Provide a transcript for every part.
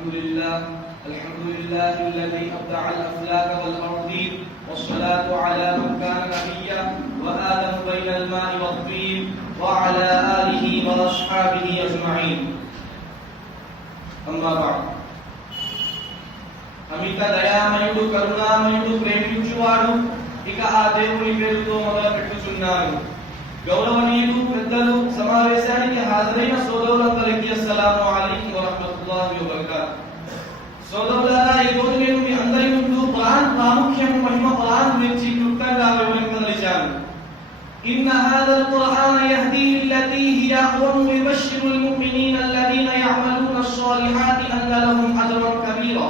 الحمد لله الذي أبدع الأفلاك والأرضين والصلاة على من كان نبيا وآدم بين الماء والطين وعلى آله وأصحابه أجمعين أما بعد అమిత దయామయుడు కరుణామయుడు ప్రేమించువాడు ఇక ఆ దేవుని పేరుతో మొదలు పెట్టుచున్నాను. గౌరవనీయులు పెద్దలు, సమావేశానికి హాజరైన సోదరులందరికీ అస్సలాము అలైకుం వరహ్మతుల్లాహి వబరకాతుహు. సోదరులారా, ఈ రోజు నేను మీ అందరి ముందు ఖురాన్ ప్రాముఖ్యం, మహిమ, ఖురాన్ గురించి క్లుప్తంగా వివరించదలిచాను. ఇన్న హాదల్ ఖురాన యహ్దీ లిల్లతీ హియ అఖ్వమ్ వయుబష్షిరుల్ ముమినీన అల్లదీన యఅమలూన అస్-సాలిహాతి అన్న లహుం అజ్రన్ కబీరా.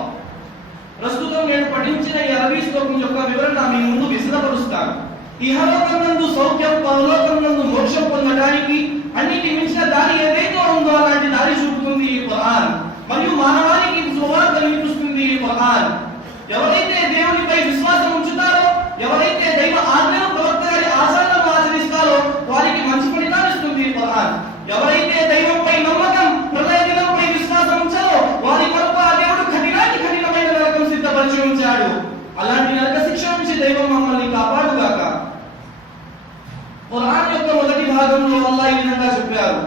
ప్రస్తుతం నేను పఠించిన ఈ అరబీ శ్లోకం యొక్క వివరణ మీ ముందు విశదపరుస్తాను. ఇహలోకమందు సౌఖ్యం, పరలోకమందు మోక్షం పొందడానికి అన్నిటి మించిన దారి ఏదైతే ఉందో అలాంటి దారి చూపుతుంది ఈ ఖురాన్. మరియు మానవానికి సువార్త వినిపిస్తుంది ఈ ఖురాన్. ఎవరైతే దేవునిపై విశ్వాసం ఉంచుతారో, ఎవరైతే దైవ ఆజ్ఞను ప్రవక్త గారి ఆచరణను ఆచరిస్తారో వారికి మంచి ఫలితాన్ని ఇస్తుంది ఈ ఖురాన్. ఎవరైతే దైవంపై నమ్మకం, ప్రళయ దినంపై విశ్వాసం ఉంచారో వారి కొరకు ఆ దేవుడు కఠినమైన నరకం సిద్ధపరిచి ఉంచాడు. అలాంటి నరక శిక్ష నుంచి దైవం మమ్మల్ని కాపాడుగాక. ఖురాన్ యొక్క మొదటి భాగంలో అల్లాహ్ ఈ విధంగా చెప్పారు: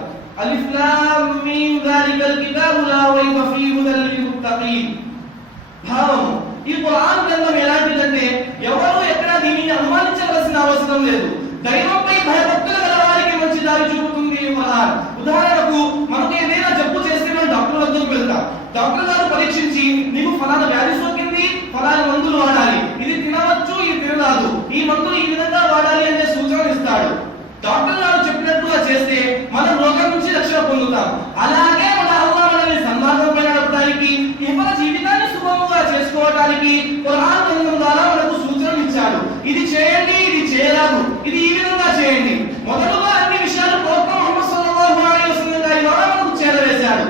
అలిఫ్ లామ్ మీమ్ జాలికల్ కితాబు లా రైబ ఫీహి హుదల్ లిల్ ముత్తఖీన్. భావం: ఈ ఖురాన్ గ్రంథం ఎలాంటిదంటే ఎవరు ఎక్కడ దీనిని అనుమానించవలసిన అవసరం లేదు. దైవంపై భయభక్తులు గల వారికి మంచి దారి చూపుతుంది ఈ ఖురాన్. ఉదాహరణకు, మనకు ఏదైనా జబ్బు చేస్తే మనం డాక్టర్ వద్దకు వెళ్తాం. డాక్టర్ గారు పరీక్షించి నీకు ఫలానా వ్యాధి సోకింది, ఫలానా మందులు వాడాలి, ఇది తినవచ్చు, ఇది తినరాదు, ఈ మందులు ఈ విధంగా వాడాలి అనే సూచన ఇస్తాడు. డాక్టర్ గారు చెప్పినట్టుగా చేస్తే మనం రోగం నుంచి రక్షణ పొందుతాం. అలాగే మన అల్లాహ్ మనల్ని సన్మార్గంపై నడపడానికి, ఇహపర జీవితాన్ని సుగమంగా చేసుకోవడానికి ఖురాన్ గ్రంథం ద్వారా మనకు సూచనలు ఇచ్చాడు. ఇది చేయండి, ఇది చేయరాదు, ఇది ఈ విధంగా చేయండి. మొదలుగా అన్ని విషయాలు ప్రవక్త ముహమ్మద్ సల్లల్లాహు అలైహి వసల్లం గారి ద్వారా మనకు చేరవేశాడు.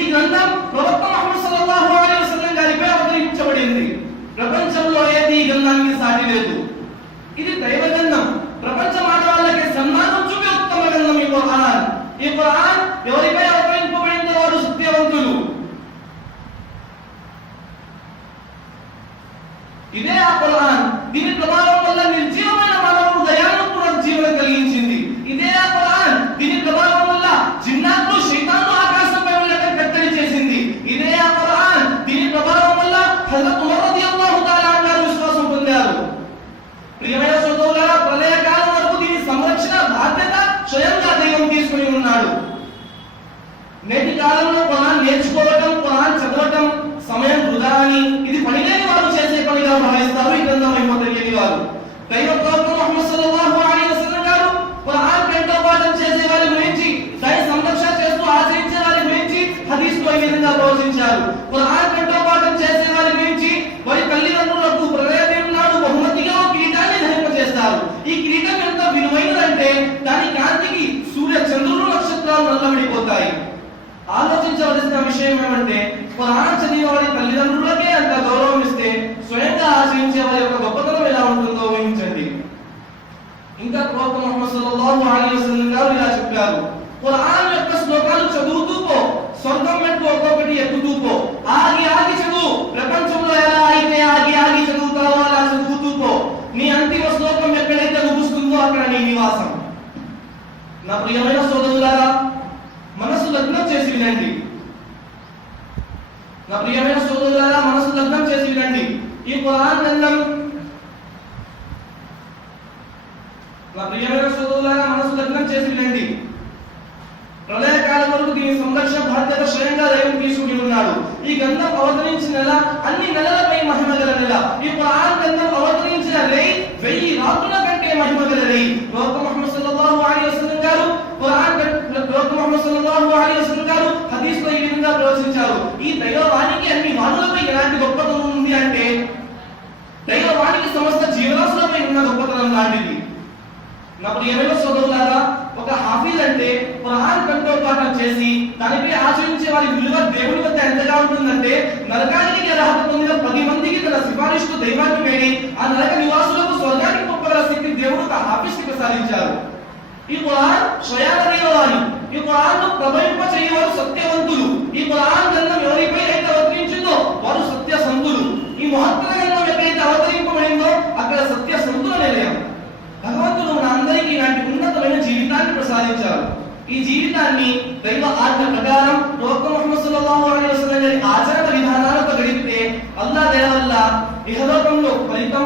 ఈ గ్రంథం ప్రవక్త ముహమ్మద్ సల్లల్లాహు అలైహి వసల్లం గారిపై అవతరించబడింది. ప్రపంచంలో ఏది ఈ గ్రంథానికి సాటి లేదు. ఇది దైవ గ్రంథం. ప్రపంచ మానవాళికి సన్మానం చూపే ఉత్తమ గ్రంథం ఈ ఖురాన్. ఈ ఖురాన్ ఎవరిపై అవతరింపబడిందో వారు సత్యవంతులు. ఇదే ఆ ఖురాన్. దీని ప్రభావం వల్ల నిర్జీవమైన మానవ హృదయాలను పునరుజ్జీవనం కలిగించింది. ఇదే ఆ ఖురాన్. దీని ప్రభావం వల్ల జిన్నాత్లు, శైతాన్లు ఆకాశంపై వెళ్ళడం కట్టడి చేసింది. ఇదే ఆ ఖురాన్. దీని ప్రభావం వల్ల హజరత్ ఉమర్ రలియల్లాహు తఆలా అన్హు విశ్వాసం పొందారు. ప్రియమైన సోదరులారా, ప్రళయ కాలం వరకు దీని సంరక్షణ బాధ్యత స్వయంగా దైవం తీసుకుని ఉన్నాడు. నేటి కాలంలో ఖురాన్ నేర్చుకోవటం, ఖురాన్ చదవటం సమయం వృధా అని, ఇది పనిలేని వారు చేసే పనిగా భావిస్తారు. ఈ గ్రంథం మహిమ తెలియని వారు. దైవ ప్రవక్త ముహమ్మద్ సల్లల్లాహు అలైహి వసల్లం గారు ఖురాన్ కంఠ పాఠం చేసే వారి గురించి, దాని సంరక్షణ చేస్తూ ఆచరించే వారి గురించి హదీస్లో ఈ విధంగా బోధించారు. ఖురాన్ కంఠ పాఠం చేసే వారి గురించి వారి తల్లిదండ్రులకు ప్రళయ దినం నాడు బహుమతిగా కిరీటాన్ని ధరింపజేస్తారు. ఈ కిరీటం ఎంత విలువైనదంటే దాని కాంతికి సూర్య, చంద్రులు, నక్షత్రాలు నల్లబడిపోతాయి. ఆలోచించవలసిన విషయం ఏమంటే, ఖురాన్ చదివే వారి తల్లిదండ్రులకే అంత గౌరవం ఇస్తే స్వయంగా ఆచరించే వారి యొక్క గొప్పతనం ఎలా ఉంటుందో ఊహించండి. ఇంకా ప్రవక్త ముహమ్మద్ సల్లల్లాహు అలైహి వసల్లం గారు ఇలా చెప్పారు: ఖురాన్ యొక్క శ్లోకాలు చదువుతూ పో, స్వర్గం మెట్లు ఒక్కొక్కటి ఎక్కుతూ పో. ఆగి ఆగి చదువు. ప్రపంచంలో ఎలా అయితే ఆగి ఆగి చదువుతావో అలా చదువుతూ పో. నీ అంతిమ శ్లోకం ఎక్కడైతే ముగుస్తుందో అక్కడ నీ నివాసం. నా ప్రియమైన సోదరులారా, మనసు లగ్నం చేసి వినండి. నా ప్రియమైన సోదరులారా, మనసు లగ్నం చేసి వినండి. ఈ ఖురాన్ గ్రంథం, నా ప్రియమైన సోదరులారా, మనసు లగ్నం చేసి వినండి. ప్రళయ కాలం వరకు దీని సంరక్షణ బాధ్యత స్వయంగా దైవం తీసుకుని ఉన్నాడు. ఈ గ్రంథం అవతరించిన నెల అన్ని నెలలపై మహిమ గల నెల. ఈ ఖురాన్ గ్రంథం అవతరించిన రేయి 1000 రాత్రుల కంటే మహిమ గల రేయి. ప్రవక్త ముహమ్మద్ సల్లల్లాహు అలైహి వసల్లం గారు హదీస్లో ఈ విధంగా ప్రవచించారు: ఈ దైవవాణికి అన్ని వాణులపై ఎలాంటి గొప్పతనం ఉంది అంటే దైవవాణికి సమస్త జీవరాశులపై ఉన్న గొప్పతనం లాంటిది. నా ప్రియమైన సోదరులారా, ఒక హాఫీజ్ అంటే ఖురాన్ కంఠోపాఠం చేసి దానిపై ఆచరించే వారి విలువ దేవుని వద్ద ఎంతగా ఉంటుందంటే, నరకానికి అర్హత పొందిన 10 మందికి తన సిఫారిషుకు దైవాన్ని వేడి ఆ నరక నివాసులకు స్వర్గానికి పంపగల స్థితి దేవుడు ఒక హాఫీజ్ కి ప్రసాదించారు. ఈ ఖురాన్ స్వయాన దైవవాణి. ఈ ఖురాన్ ను ప్రభవింప చేయవారు సత్యవంతులు. ఈ ఖురాన్ గ్రంథం ఎవరిపై అయితే అవతరించిందో ఈ జీవితాన్ని దైవ ఆజ్ఞ ప్రకారం ప్రవక్త ముహమ్మద్ సల్లల్లాహు అలైహి వసల్లం గారి ఆచరణ విధానాలతో గడిపితే అల్లాహ్ దయ వల్ల ఇహలోకంలో ఫలితం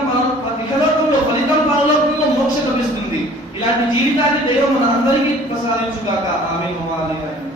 పరలోకంలో మోక్షం లభిస్తుంది. ఇలాంటి జీవితాన్ని దైవం మన అందరికీ ప్రసాదించుగాక. ఆమీన్.